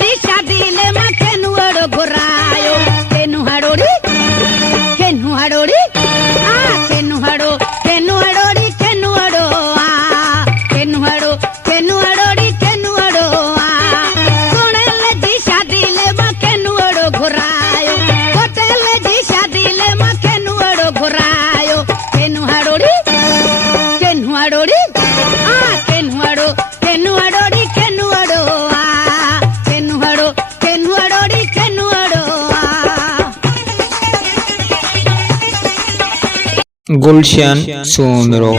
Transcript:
जी शादी ले मा केनु अड़ो घुरायो केनु हड़ोड़ी आ केनु हड़ोड़ी केनु अड़ो आ केनु हड़ोड़ी केनु अड़ो आ सोने ले जी शादी ले मा केनु अड़ो घुरायो होटल जी शादी ले मा केनु अड़ो घुरायो केनु हड़ोड़ी आ केनु हड़ोड़ी केनु अड़ो केनु अड़ो आ केनु हड़ोड़ी केनु अड़ो आ गुलशन सोनरो।